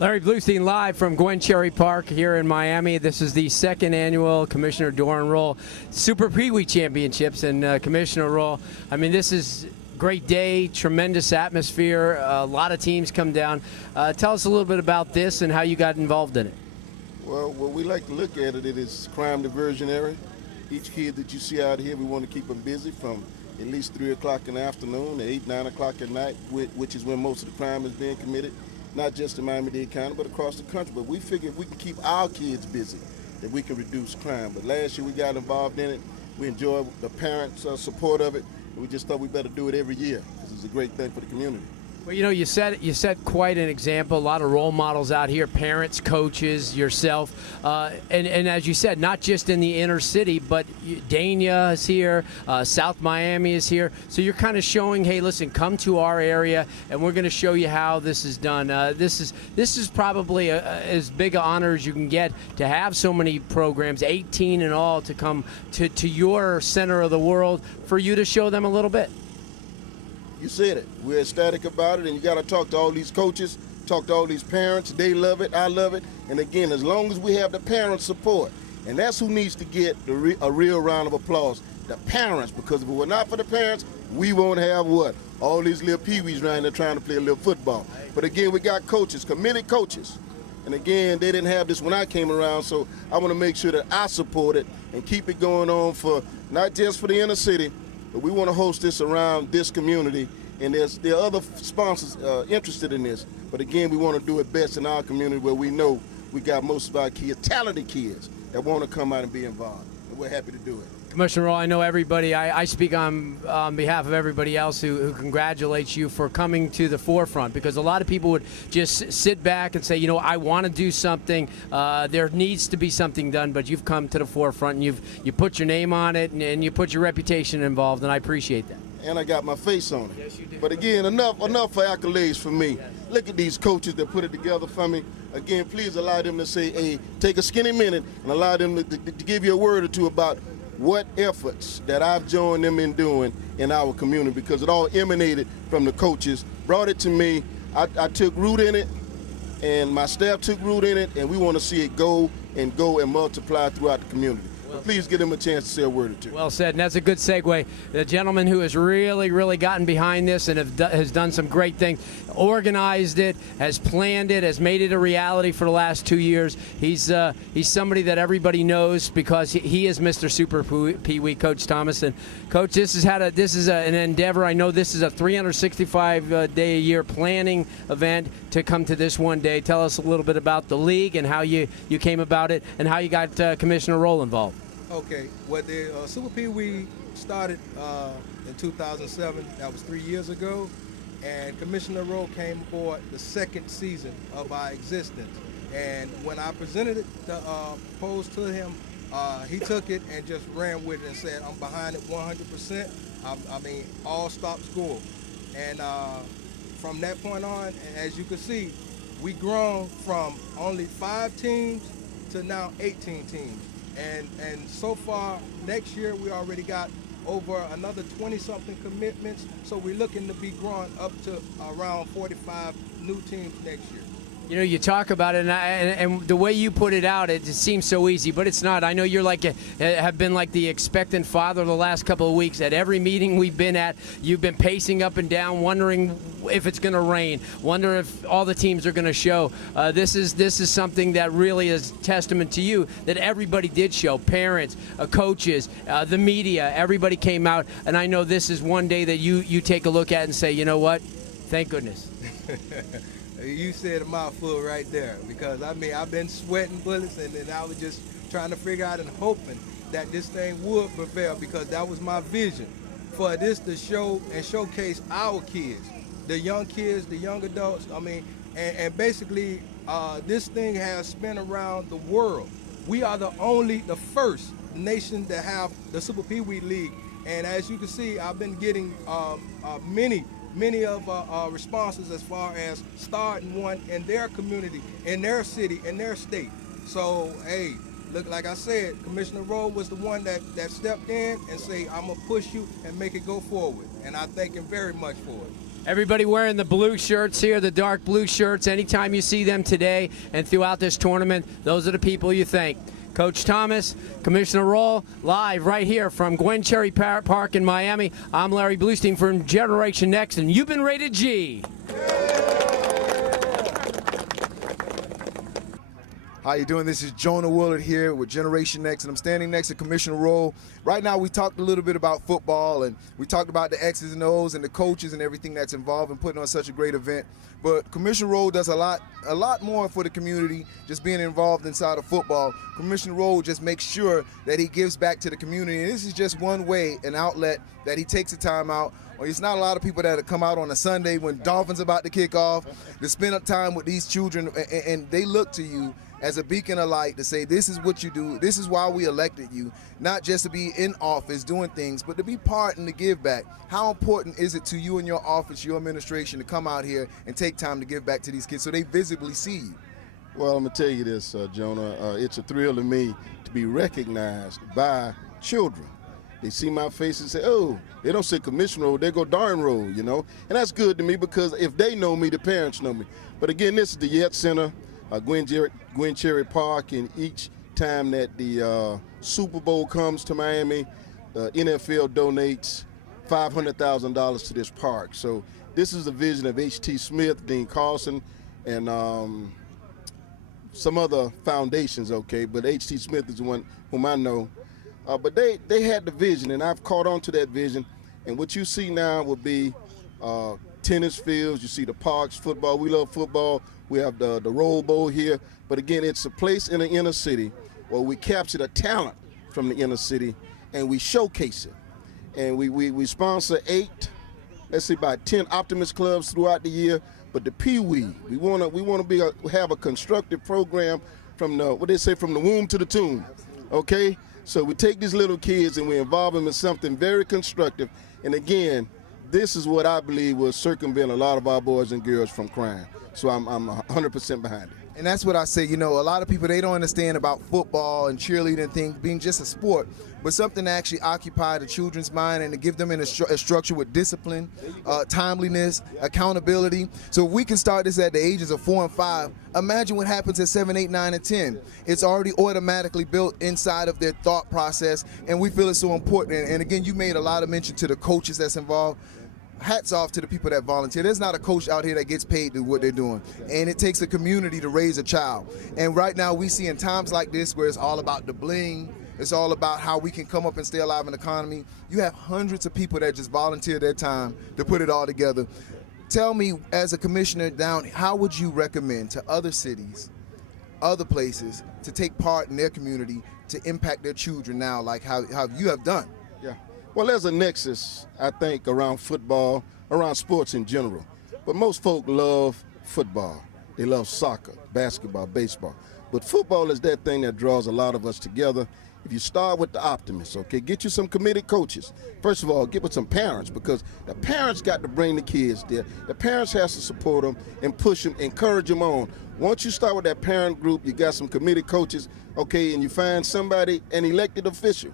Larry Bluestein live from Gwen Cherry Park here in Miami. This is the second annual Commissioner Dorrin Rolle Super Peewee Championships. And Commissioner Rolle, I mean, this is a great day, tremendous atmosphere. A lot of teams come down. Tell us a little bit about this and how you got involved in it. Well, what we like to look at it is crime diversionary. Each kid that you see out here, we want to keep them busy from at least 3 o'clock in the afternoon to 8, 9 o'clock at night, which is when most of the crime is being committed. Not just in Miami-Dade County, but across the country. But we figure if we can keep our kids busy, that we can reduce crime. But last year we got involved in it. We enjoyed the parents' support of it. And we just thought we better do it every year because it's a great thing for the community. Well, you know, you set quite an example. A lot of role models out here, parents, coaches, yourself, and as you said, not just in the inner city, but Dania is here, South Miami is here. So you're kind of showing, hey, listen, come to our area, and we're going to show you how this is done. This is probably as big an honor as you can get to have so many programs, 18 in all, to come to your center of the world for you to show them a little bit. You said it. We're ecstatic about it, and you got to talk to all these coaches, talk to all these parents. They love it. I love it. And again, as long as we have the parents' support, and that's who needs to get a real round of applause, the parents, because if it were not for the parents, we won't have what? All these little peewees around there trying to play a little football. But again, we got coaches, committed coaches. And again, they didn't have this when I came around, so I want to make sure that I support it and keep it going on for not just for the inner city, but we want to host this around this community, and there are other sponsors interested in this. But again, we want to do it best in our community where we know we got most of our kids, talented kids, that want to come out and be involved. And we're happy to do it. Commissioner Rolle, I know everybody, I speak on behalf of everybody else who congratulates you for coming to the forefront, because a lot of people would just sit back and say, you know, I want to do something, there needs to be something done, but you've come to the forefront and you put your name on it and you put your reputation involved, and I appreciate that. And I got my face on it. Yes, you do. But again, enough for accolades for me. Yes. Look at these coaches that put it together for me. Again, please allow them to say, hey, take a skinny minute and allow them to give you a word or two about what efforts that I've joined them in doing in our community, because it all emanated from the coaches, brought it to me. I took root in it, and my staff took root in it, and we want to see it go and multiply throughout the community. But please give them a chance to say a word or two. Well said, and that's a good segue. The gentleman who has really gotten behind this and has done some great things, organized it, has planned it, has made it a reality for the last 2 years. He's somebody that everybody knows because he is Mr. Super Peewee, Coach Thomas. And Coach, this is an endeavor. I know this is a 365-day-a-year planning event to come to this one day. Tell us a little bit about the league and how you came about it and how you got Commissioner Rolle involved. Okay, well, the Super Peewee started in 2007. That was 3 years ago, and Commissioner Rolle came aboard the second season of our existence. And when I presented the pose to him, he took it and just ran with it and said, "I'm behind it 100%. I mean, all stops go." And from that point on, as you can see, we grown from only 5 teams to now 18 teams. And so far, next year, we already got over another 20-something commitments. So we're looking to be growing up to around 45 new teams next year. You know, you talk about it, and the way you put it out, it just seems so easy, but it's not. I know you're have been like the expectant father the last couple of weeks. At every meeting we've been at, you've been pacing up and down, wondering if it's going to rain, wonder if all the teams are going to show. This is something that really is testament to you, that everybody did show. Parents, coaches, the media, everybody came out, and I know this is one day that you take a look at and say, you know what, thank goodness. You said a mouthful right there, because I mean, I've been sweating bullets, and I was just trying to figure out and hoping that this thing would prevail, because that was my vision, for this to show and showcase our kids, the young kids, the young adults. I mean, and basically this thing has spun around the world. We are the first nation to have the Super Peewee League, and as you can see, I've been getting many of responses as far as starting one in their community, in their city, in their state. So, hey, look, like I said, Commissioner Rolle was the one that stepped in and say, I'm going to push you and make it go forward. And I thank him very much for it. Everybody wearing the blue shirts here, the dark blue shirts. Anytime you see them today and throughout this tournament, those are the people you thank. Coach Thomas, Commissioner Rolle, live right here from Gwen Cherry Park in Miami. I'm Larry Bluestein from Generation Next, and you've been rated G. How you doing? This is Jonah Woullard here with Generation Next, and I'm standing next to Commissioner Rolle. Right now, we talked a little bit about football, and we talked about the X's and O's and the coaches and everything that's involved in putting on such a great event. But Commissioner Rolle does a lot more for the community, just being involved inside of football. Commissioner Rolle just makes sure that he gives back to the community, and this is just one way, an outlet that he takes the time out. It's not a lot of people that come out on a Sunday when Dolphins about to kick off to spend up time with these children, and they look to you as a beacon of light to say, this is what you do, this is why we elected you, not just to be in office doing things, but to be part and to give back. How important is it to you and your office, your administration, to come out here and take time to give back to these kids so they visibly see you? Well, I'm going to tell you this, Jonah. It's a thrill to me to be recognized by children. They see my face and say, oh, they don't say Commissioner Rolle, they go Dorrin Rolle, you know. And that's good to me because if they know me, the parents know me. But again, this is the Yet Center, Gwen Cherry Park, and each time that the Super Bowl comes to Miami, the NFL donates $500,000 to this park. So this is the vision of H.T. Smith, Dean Carlson, and some other foundations, okay, but H.T. Smith is the one whom I know. But they had the vision, and I've caught on to that vision. And what you see now will be tennis fields, you see the parks, football. We love football. We have the Roll Bowl here. But again, it's a place in the inner city where we capture the talent from the inner city and we showcase it. And we sponsor about 10 Optimist clubs throughout the year. But the Pee-wee, we want to have a constructive program from the womb to the tomb, okay? So we take these little kids and we involve them in something very constructive. And again, this is what I believe will circumvent a lot of our boys and girls from crime. So I'm 100% behind it. And that's what I say, you know, a lot of people, they don't understand about football and cheerleading and things being just a sport, but something to actually occupy the children's mind and to give them a structure with discipline, timeliness, accountability. So if we can start this at the ages of 4 and 5, imagine what happens at 7, 8, 9, and 10. It's already automatically built inside of their thought process, and we feel it's so important. And again, you made a lot of mention to the coaches that's involved. Hats off to the people that volunteer. There's not a coach out here that gets paid to do what they're doing. And it takes a community to raise a child. And right now we see in times like this where it's all about the bling, it's all about how we can come up and stay alive in the economy. You have hundreds of people that just volunteer their time to put it all together. Tell me, as a commissioner down, how would you recommend to other cities, other places, to take part in their community to impact their children now, like how you have done? Yeah. Well, there's a nexus, I think, around football, around sports in general. But most folk love football. They love soccer, basketball, baseball. But football is that thing that draws a lot of us together. If you start with the optimists, okay, get you some committed coaches. First of all, give it some parents, because the parents got to bring the kids there. The parents has to support them and push them, encourage them on. Once you start with that parent group, you got some committed coaches, okay, and you find somebody, an elected official,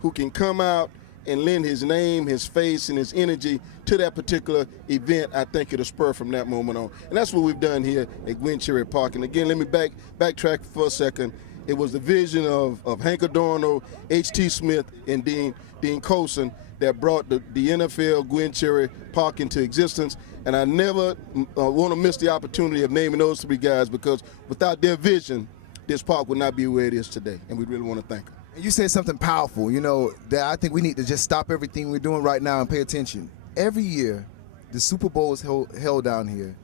who can come out and lend his name, his face, and his energy to that particular event, I think it'll spur from that moment on. And that's what we've done here at Gwen Cherry Park. And again, let me backtrack for a second. It was the vision of Hank Adorno, H.T. Smith, and Dean Colson that brought the NFL Gwen Cherry Park into existence. And I never want to miss the opportunity of naming those 3 guys, because without their vision, this park would not be where it is today. And we really want to thank them. You said something powerful, you know, that I think we need to just stop everything we're doing right now and pay attention. Every year, the Super Bowl is held down here.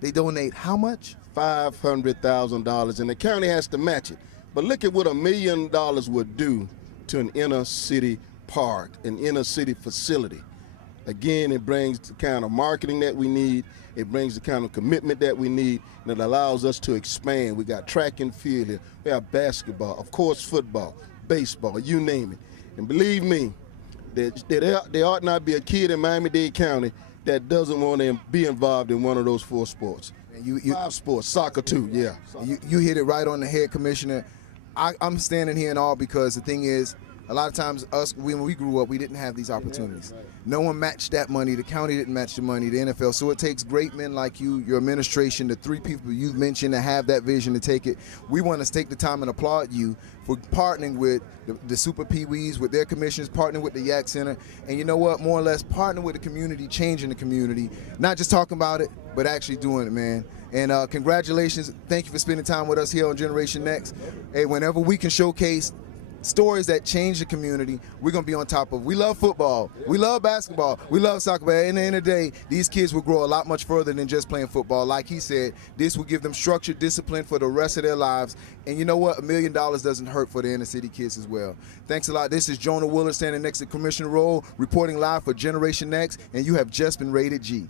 They donate how much? $500,000, and the county has to match it. But look at what $1 million would do to an inner city park, an inner city facility. Again, it brings the kind of marketing that we need. It brings the kind of commitment that we need, and it allows us to expand. We got track and field here. We have basketball, of course, football, baseball, you name it. And believe me, there ought not be a kid in Miami-Dade County that doesn't want to be involved in one of those 4 sports. And 5 sports, soccer too, yeah. You hit it right on the head, Commissioner. I'm standing here in awe because the thing is, A lot of times when we grew up, we didn't have these opportunities. No one matched that money. The county didn't match the money, the NFL. So it takes great men like you, your administration, the 3 people you've mentioned to have that vision to take it. We want to take the time and applaud you for partnering with the Super Pee-wees, with their commissioners, partnering with the Yak Center. And you know what? More or less partnering with the community, changing the community. Not just talking about it, but actually doing it, man. And congratulations. Thank you for spending time with us here on Generation Next. Hey, whenever we can showcase stories that change the community, we're going to be on top of. We love football. We love basketball. We love soccer. But at the end of the day, these kids will grow a lot much further than just playing football. Like he said, this will give them structure, discipline for the rest of their lives. And you know what? $1 million doesn't hurt for the inner city kids as well. Thanks a lot. This is Jonah Woullard standing next to Commissioner Rolle, reporting live for Generation Next, and you have just been rated G.